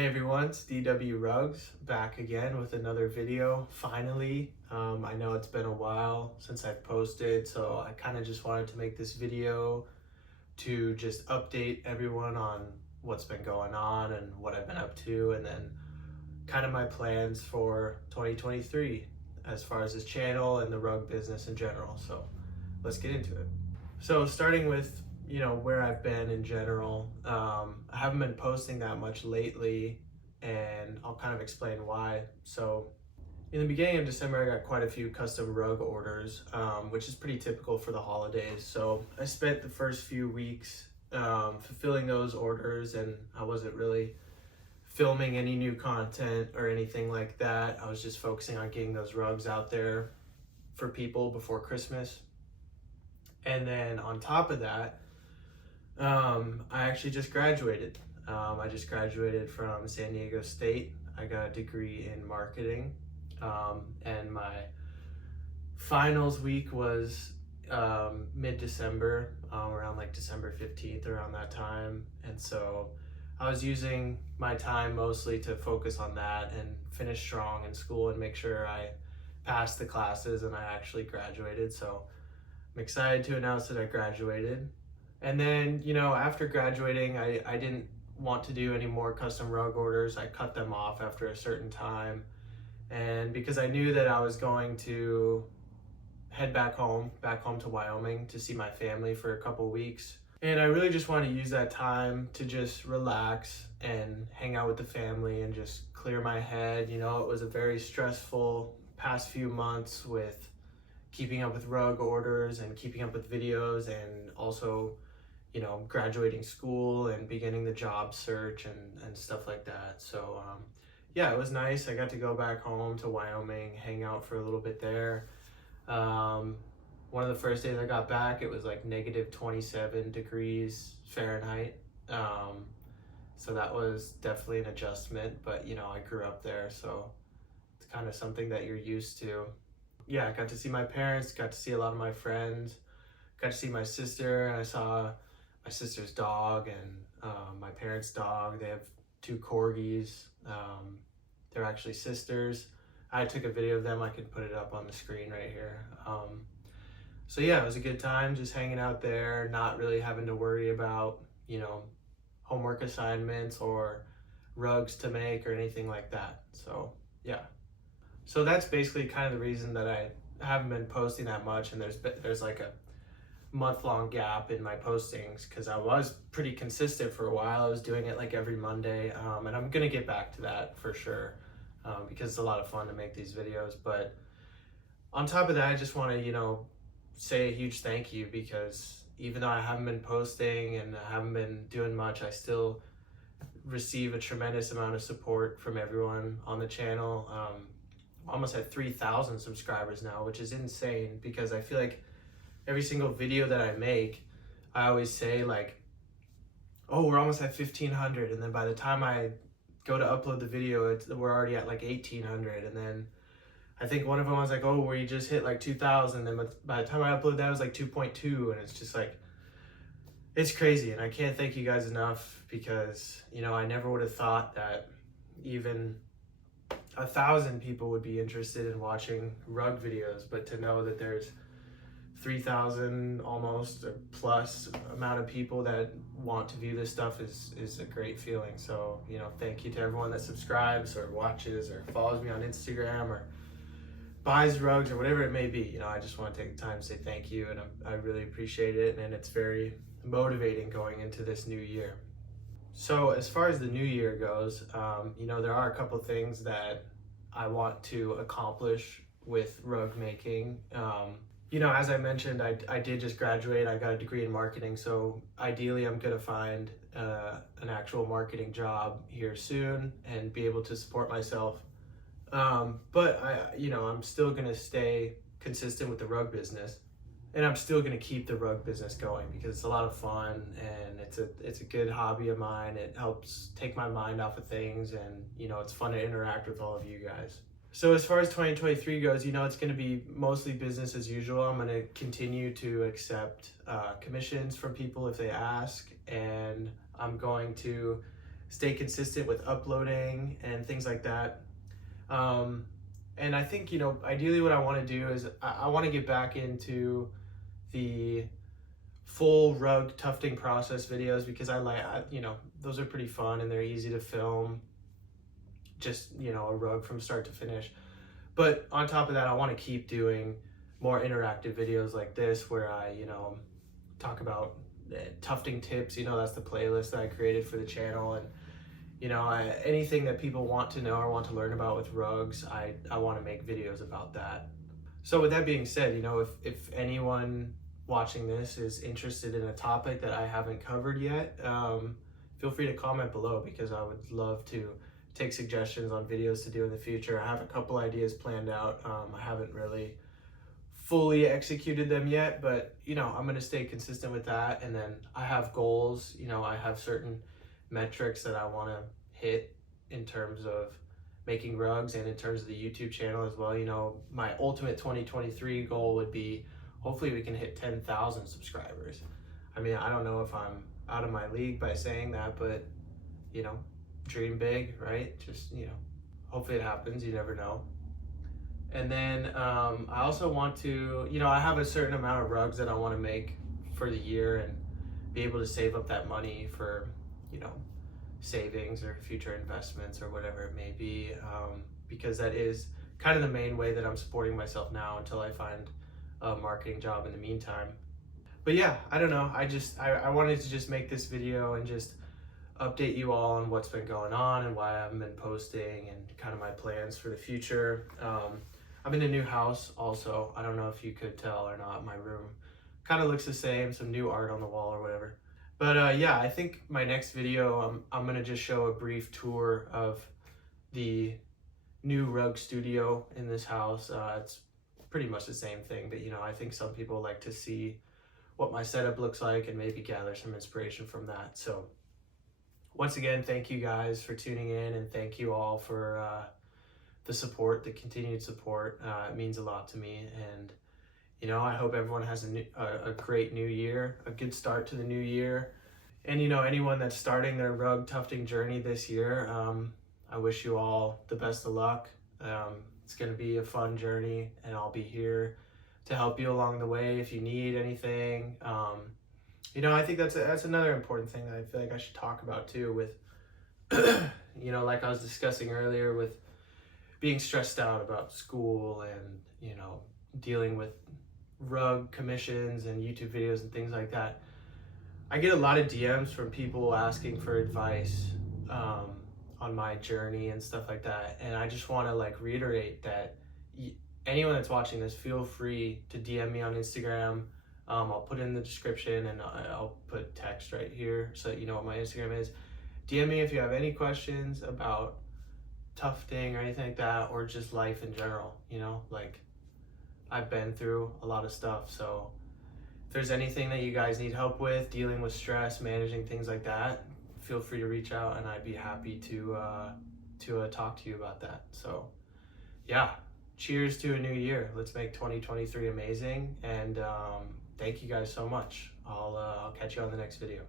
Hey everyone, it's DW Rugs back again with another video. Finally, I know it's been a while since I've posted, so I kind of just wanted to make this video to just update everyone on what's been going on and what I've been up to, and then kind of my plans for 2023 as far as this channel and the rug business in general. So let's get into it. So starting with where I've been in general. I haven't been posting that much lately, and I'll kind of explain why. So in the beginning of December, I got quite a few custom rug orders, which is pretty typical for the holidays. So I spent the first few weeks fulfilling those orders, and I wasn't really filming any new content or anything like that. I was just focusing on getting those rugs out there for people before Christmas. And then on top of that, I actually just graduated. I just graduated from San Diego State. I got a degree in marketing, and my finals week was mid-December, around like December 15th, around that time. And so I was using my time mostly to focus on that and finish strong in school and make sure I passed the classes and I actually graduated. So I'm excited to announce that I graduated. And then, after graduating, I didn't want to do any more custom rug orders. I cut them off after a certain time. And because I knew that I was going to head back home to Wyoming to see my family for a couple weeks. And I really just wanted to use that time to just relax and hang out with the family and just clear my head. It was a very stressful past few months with keeping up with rug orders and keeping up with videos, and also graduating school and beginning the job search and stuff like that. So yeah, it was nice. I got to go back home to Wyoming, hang out for a little bit there. One of the first days I got back, it was like negative 27 degrees Fahrenheit. So that was definitely an adjustment, but I grew up there, so it's kind of something that you're used to. Yeah, I got to see my parents, got to see a lot of my friends, got to see my sister, and I saw my sister's dog and my parents' dog. They have two corgis. They're actually sisters. I took a video of them. I could put it up on the screen right here. So yeah, it was a good time just hanging out there, not really having to worry about, homework assignments or rugs to make or anything like that. So yeah. So that's basically kind of the reason that I haven't been posting that much, and there's like a month-long gap in my postings, because I was pretty consistent for a while. I was doing it like every Monday, and I'm gonna get back to that for sure, because it's a lot of fun to make these videos. But on top of that, I just want to say a huge thank you, because even though I haven't been posting and I haven't been doing much, I still receive a tremendous amount of support from everyone on the channel. Almost at 3,000 subscribers now, which is insane, because I feel like every single video that I make, I always say like, oh, we're almost at 1,500, and then by the time I go to upload the video, we're already at like 1,800, and then I think one of them was like, oh, we just hit like 2,000, and by the time I upload that, it was like 2.2, and it's just like, it's crazy, and I can't thank you guys enough, because I never would have thought that even 1,000 people would be interested in watching rug videos, but to know that there's 3,000 almost or plus amount of people that want to view this stuff is a great feeling. So thank you to everyone that subscribes or watches or follows me on Instagram or buys rugs or whatever it may be. I just want to take the time to say thank you, and I really appreciate it, and it's very motivating going into this new year. So as far as the new year goes, there are a couple things that I want to accomplish with rug making. As I mentioned, I did just graduate. I got a degree in marketing, so ideally I'm gonna find an actual marketing job here soon and be able to support myself. But I'm still gonna stay consistent with the rug business. And I'm still going to keep the rug business going, because it's a lot of fun and it's a good hobby of mine. It helps take my mind off of things, and it's fun to interact with all of you guys. So as far as 2023 goes, it's going to be mostly business as usual. I'm going to continue to accept commissions from people if they ask, and I'm going to stay consistent with uploading and things like that. And I think, ideally what I want to do is I want to get back into the full rug tufting process videos, because those are pretty fun and they're easy to film, just, a rug from start to finish. But on top of that, I want to keep doing more interactive videos like this, where I, talk about tufting tips. That's the playlist that I created for the channel. And, anything that people want to know or want to learn about with rugs, I want to make videos about that. So with that being said, if anyone watching this is interested in a topic that I haven't covered yet, feel free to comment below, because I would love to take suggestions on videos to do in the future. I have a couple ideas planned out. I haven't really fully executed them yet, but I'm going to stay consistent with that. And then I have goals. I have certain metrics that I want to hit in terms of making rugs and in terms of the YouTube channel as well. My ultimate 2023 goal would be, hopefully we can hit 10,000 subscribers. I mean, I don't know if I'm out of my league by saying that, but dream big, right? Just, hopefully it happens. You never know. And then I also want to, I have a certain amount of rugs that I want to make for the year, and be able to save up that money for, savings or future investments or whatever it may be, because that is kind of the main way that I'm supporting myself now, until I find a marketing job in the meantime. But yeah, I don't know. I wanted to just make this video and just update you all on what's been going on and why I haven't been posting, and kind of my plans for the future. I'm in a new house also. I don't know if you could tell or not. My room kind of looks the same, some new art on the wall or whatever. But yeah, I think my next video, I'm gonna just show a brief tour of the new rug studio in this house. It's pretty much the same thing, but I think some people like to see what my setup looks like and maybe gather some inspiration from that. So once again, thank you guys for tuning in, and thank you all for the support, the continued support. It means a lot to me, and I hope everyone has a great new year, a good start to the new year. And anyone that's starting their rug tufting journey this year, I wish you all the best of luck. It's going to be a fun journey, and I'll be here to help you along the way if you need anything. I think that's another important thing that I feel like I should talk about too, with like I was discussing earlier, with being stressed out about school and dealing with rug commissions and YouTube videos and things like that. I get a lot of DMs from people asking for advice on my journey and stuff like that, and I just want to reiterate that anyone that's watching this, feel free to DM me on Instagram. I'll put it in the description, and I'll put text right here so that you know what my Instagram is. DM me if you have any questions about tufting or anything like that, or just life in general. I've been through a lot of stuff, so if there's anything that you guys need help with, dealing with stress, managing things like that, feel free to reach out, and I'd be happy to talk to you about that. So yeah, cheers to a new year. Let's make 2023 amazing, and thank you guys so much. I'll catch you on the next video.